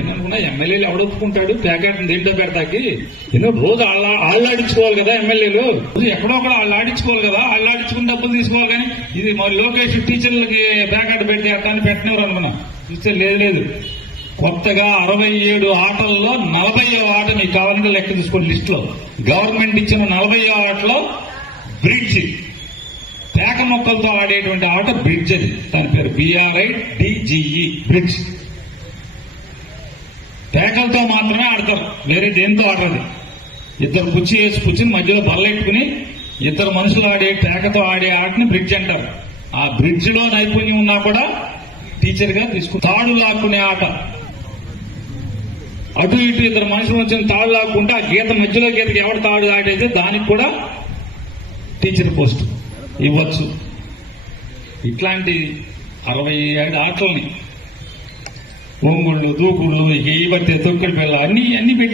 ఏమనుకున్నా ఎమ్మెల్యేలు ఎవడొప్పుకుంటాడు ప్యాకెట్ దీంట్లో పెడతాకి ఎన్నో రోజు ఆళ్ళాడించుకోవాలి కదా ఎమ్మెల్యేలు, ఎక్కడో కూడా ఆళ్ళాడించుకోవాలి కదా, ఆళ్ళాడించుకుని డబ్బులు తీసుకోవాలి. కానీ ఇది మరి లోకేష్ టీచర్లకి ప్యాకెట్ పెడితే అట్లా పెట్టినవారు అనుకున్నా, చూస్తే లేదు. కొత్తగా 67 ఆటల్లో 40వ ఆట మీకు కావాలంటే లెక్క తీసుకోండి. లిస్ట్ లో గవర్నమెంట్ ఇచ్చిన 40వ ఆటలో బ్రిడ్జ్, పేక మొక్కలతో ఆడేటువంటి ఆట బ్రిడ్జ్. అది దాని పేరు BRIDGE బ్రిడ్జ్. పేకలతో మాత్రమే ఆడతారు, వేరే దేంతో ఆడరు. ఇద్దరు కుర్చీ వేసి కూర్చుని మధ్యలో బల్లెట్టుకుని ఇద్దరు మనుషులు ఆడే పేకతో ఆడే ఆటని బ్రిడ్జ్ అంటారు. ఆ బ్రిడ్జ్ లో నైపుణ్యం ఉన్నా కూడా టీచర్ గా తాడు లాక్కునే ఆట, అటు ఇటు ఇద్దరు మనుషులు వచ్చిన తాడు లాక్కుంటే ఆ గీత మధ్యలో గీతకి ఎవరు తాడు ఆడేది దానికి కూడా టీచర్ పోస్ట్ ఇవ్వచ్చు. ఇట్లాంటి 67 ఆటలని ఒంగుళ్ళు, దూకుళ్ళు, ఇక ఈ బట్టి తొక్కుడు పిల్ల అన్ని పెట్టాడు.